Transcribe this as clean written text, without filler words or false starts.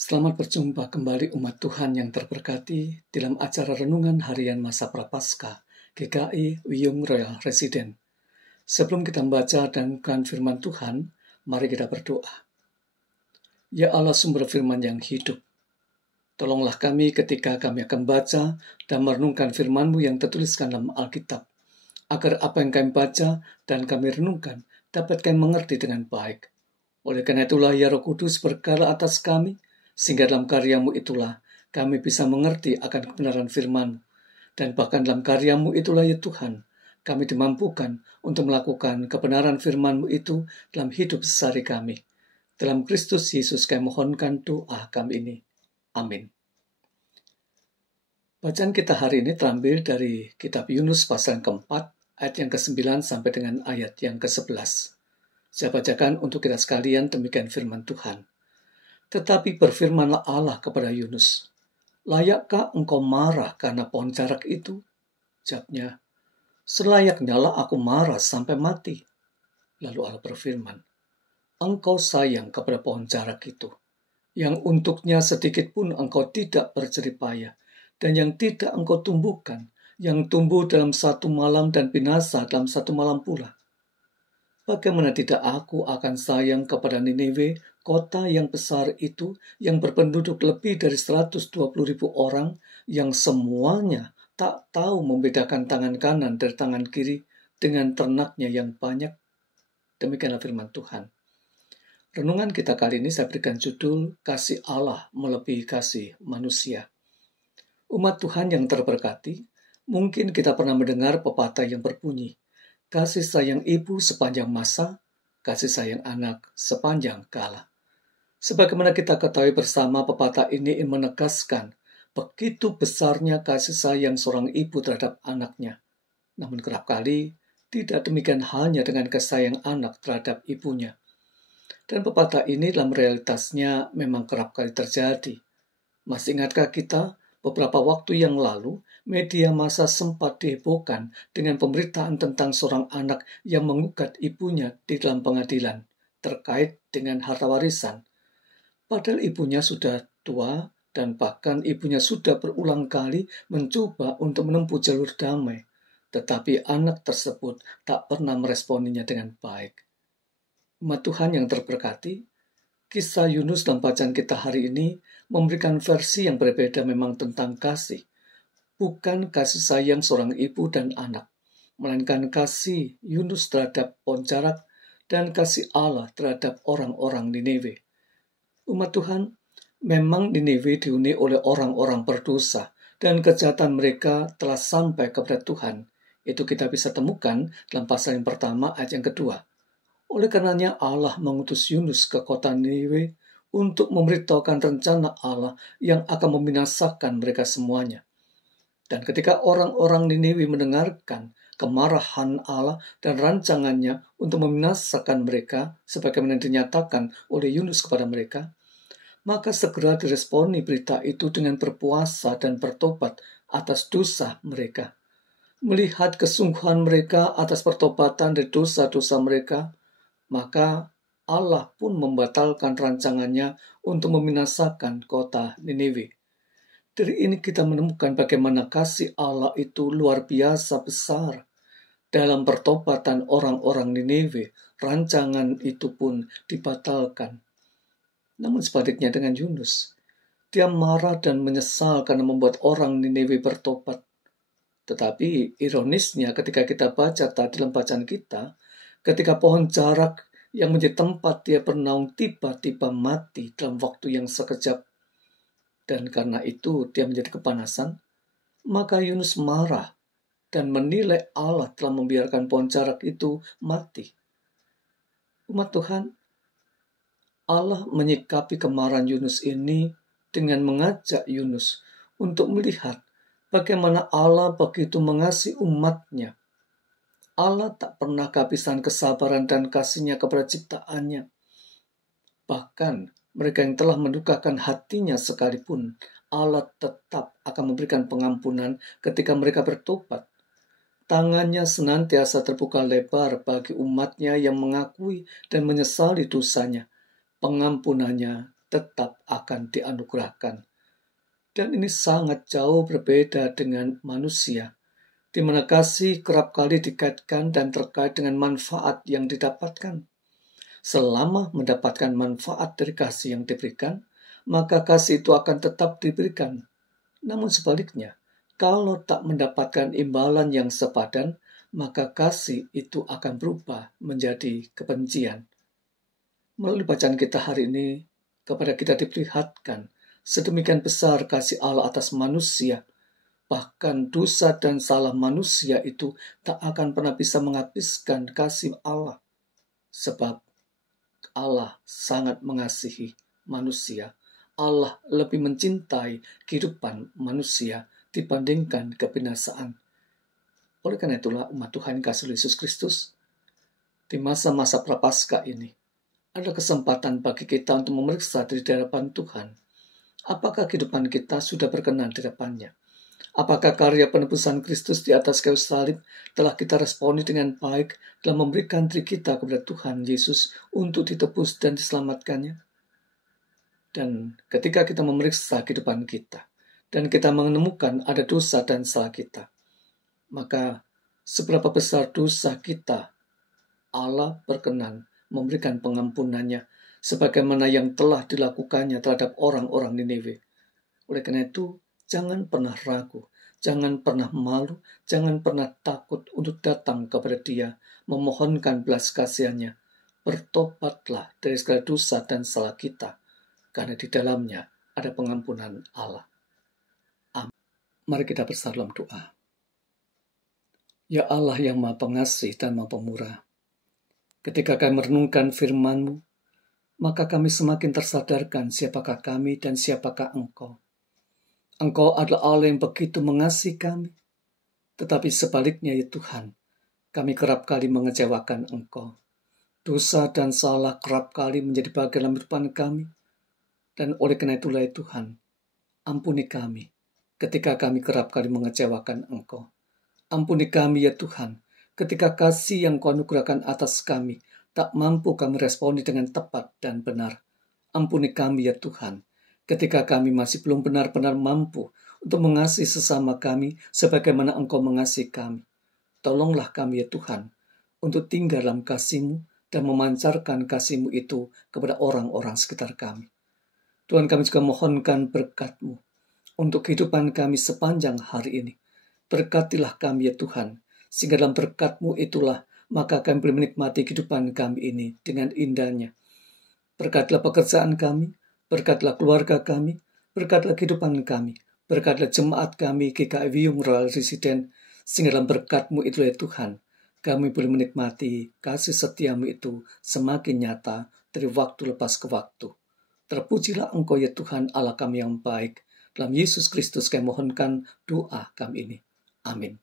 Selamat berjumpa kembali umat Tuhan yang terberkati dalam acara Renungan Harian Masa Prapaskah GKI Wiyung Royal Resident. Sebelum kita membaca dan bukan firman Tuhan, mari kita berdoa. Ya Allah sumber firman yang hidup, tolonglah kami ketika kami akan baca dan merenungkan firman-Mu yang tertuliskan dalam Alkitab, agar apa yang kami baca dan kami renungkan dapat kami mengerti dengan baik. Oleh karena itulah ya Roh Kudus berkala atas kami, sehingga dalam karya-Mu itulah kami bisa mengerti akan kebenaran firman-Mu. Dan bahkan dalam karya-Mu itulah ya Tuhan, kami dimampukan untuk melakukan kebenaran firman-Mu itu dalam hidup sehari kami. Dalam Kristus Yesus kami mohonkan doa kami ini. Amin. Bacaan kita hari ini terambil dari kitab Yunus pasal yang keempat, ayat yang ke-9 sampai dengan ayat yang ke-11. Saya bacakan untuk kita sekalian demikian firman Tuhan. Tetapi berfirmanlah Allah kepada Yunus, layakkah engkau marah karena pohon jarak itu? Jawabnya, selayaknya lah aku marah sampai mati. Lalu Allah berfirman, engkau sayang kepada pohon jarak itu, yang untuknya sedikit pun engkau tidak berjerih payah, dan yang tidak engkau tumbuhkan, yang tumbuh dalam satu malam dan binasa dalam satu malam pula. Bagaimana tidak aku akan sayang kepada Niniwe, kota yang besar itu, yang berpenduduk lebih dari 120.000 orang, yang semuanya tak tahu membedakan tangan kanan dari tangan kiri dengan ternaknya yang banyak. Demikianlah firman Tuhan. Renungan kita kali ini saya berikan judul, Kasih Allah melebihi kasih manusia. Umat Tuhan yang terberkati, mungkin kita pernah mendengar pepatah yang berbunyi, kasih sayang ibu sepanjang masa, kasih sayang anak sepanjang kala. Sebagaimana kita ketahui bersama, pepatah ini ingin menegaskan begitu besarnya kasih sayang seorang ibu terhadap anaknya. Namun kerap kali tidak demikian halnya dengan kasih sayang anak terhadap ibunya. Dan pepatah ini dalam realitasnya memang kerap kali terjadi. Masih ingatkah kita beberapa waktu yang lalu media massa sempat dihebohkan dengan pemberitaan tentang seorang anak yang menggugat ibunya di dalam pengadilan terkait dengan harta warisan. Padahal ibunya sudah tua dan bahkan ibunya sudah berulang kali mencoba untuk menempuh jalur damai. Tetapi anak tersebut tak pernah meresponinya dengan baik. Umat Tuhan yang terberkati, kisah Yunus dalam bacaan kita hari ini memberikan versi yang berbeda memang tentang kasih. Bukan kasih sayang seorang ibu dan anak, melainkan kasih Yunus terhadap pohon jarak dan kasih Allah terhadap orang-orang Niniwe. Umat Tuhan, memang Niniwe dihuni oleh orang-orang berdosa dan kejahatan mereka telah sampai kepada Tuhan. Itu kita bisa temukan dalam pasal yang pertama ayat yang kedua. Oleh karenanya Allah mengutus Yunus ke kota Niniwe untuk memberitahukan rencana Allah yang akan membinasakan mereka semuanya. Dan ketika orang-orang Niniwe mendengarkan kemarahan Allah dan rancangannya untuk membinasakan mereka, sebagaimana dinyatakan oleh Yunus kepada mereka, maka segera diresponi berita itu dengan berpuasa dan bertobat atas dosa mereka. Melihat kesungguhan mereka atas pertobatan dari dosa-dosa mereka, maka Allah pun membatalkan rancangannya untuk membinasakan kota Niniwe. Dari ini kita menemukan bagaimana kasih Allah itu luar biasa besar. Dalam pertobatan orang-orang Niniwe, rancangan itu pun dibatalkan. Namun sebaliknya dengan Yunus, dia marah dan menyesal karena membuat orang Niniwe bertobat. Tetapi ironisnya ketika kita baca tadi dalam bacaan kita, ketika pohon jarak yang menjadi tempat dia bernaung tiba-tiba mati dalam waktu yang sekejap, dan karena itu dia menjadi kepanasan, maka Yunus marah dan menilai Allah telah membiarkan pohon jarak itu mati. Umat Tuhan, Allah menyikapi kemarahan Yunus ini dengan mengajak Yunus untuk melihat bagaimana Allah begitu mengasihi umatnya. Allah tak pernah kehabisan kesabaran dan kasih-Nya kepada ciptaannya. Bahkan mereka yang telah mendukakan hatinya sekalipun, Allah tetap akan memberikan pengampunan ketika mereka bertobat. Tangannya senantiasa terbuka lebar bagi umatnya yang mengakui dan menyesali dosanya. Pengampunannya tetap akan dianugerahkan. Dan ini sangat jauh berbeda dengan manusia, di mana kasih kerap kali dikaitkan dan terkait dengan manfaat yang didapatkan. Selama mendapatkan manfaat dari kasih yang diberikan, maka kasih itu akan tetap diberikan. Namun sebaliknya, kalau tak mendapatkan imbalan yang sepadan, maka kasih itu akan berubah menjadi kebencian. Melalui bacaan kita hari ini, kepada kita diperlihatkan sedemikian besar kasih Allah atas manusia, bahkan dosa dan salah manusia itu tak akan pernah bisa menghabiskan kasih Allah. Sebab Allah sangat mengasihi manusia. Allah lebih mencintai kehidupan manusia dibandingkan kebinasaan. Oleh karena itulah umat Tuhan kasih Yesus Kristus, di masa-masa prapaskah ini, ada kesempatan bagi kita untuk memeriksa di hadapan Tuhan. Apakah kehidupan kita sudah berkenan di hadapannya? Apakah karya penebusan Kristus di atas kayu salib telah kita responi dengan baik dalam memberikan diri kita kepada Tuhan Yesus untuk ditebus dan diselamatkannya? Dan ketika kita memeriksa kehidupan kita, dan kita menemukan ada dosa dan salah kita, maka seberapa besar dosa kita, Allah berkenan memberikan pengampunannya sebagaimana yang telah dilakukannya terhadap orang-orang Niniwe. Oleh karena itu, jangan pernah ragu, jangan pernah malu, jangan pernah takut untuk datang kepada Dia, memohonkan belas kasihannya. Bertobatlah dari segala dosa dan salah kita, karena di dalamnya ada pengampunan Allah. Amin. Mari kita bersama dalam doa. Ya Allah yang Maha Pengasih dan Maha Pemurah, ketika kami merenungkan firman-Mu, maka kami semakin tersadarkan siapakah kami dan siapakah Engkau. Engkau adalah Allah yang begitu mengasihi kami. Tetapi sebaliknya ya Tuhan, kami kerap kali mengecewakan Engkau. Dosa dan salah kerap kali menjadi bagian dalam kehidupan kami. Dan oleh karena itulah ya Tuhan, ampuni kami ketika kami kerap kali mengecewakan Engkau. Ampuni kami ya Tuhan, ketika kasih yang Kau anugerahkan atas kami tak mampu kami responi dengan tepat dan benar. Ampuni kami ya Tuhan, ketika kami masih belum benar-benar mampu untuk mengasihi sesama kami sebagaimana Engkau mengasihi kami. Tolonglah kami ya Tuhan, untuk tinggal dalam kasih-Mu dan memancarkan kasih-Mu itu kepada orang-orang sekitar kami. Tuhan, kami juga mohonkan berkat-Mu untuk kehidupan kami sepanjang hari ini. Berkatilah kami ya Tuhan, sehingga dalam berkat-Mu itulah maka kami boleh menikmati kehidupan kami ini dengan indahnya. Berkatilah pekerjaan kami, berkatilah keluarga kami, berkatilah kehidupan kami, berkatilah jemaat kami GKI Wiyung Royal Resident, sehingga dalam berkat-Mu itu ya Tuhan, kami boleh menikmati kasih setia-Mu itu semakin nyata dari waktu lepas ke waktu. Terpujilah Engkau ya Tuhan Allah kami yang baik. Dalam Yesus Kristus kami mohonkan doa kami ini. Amin.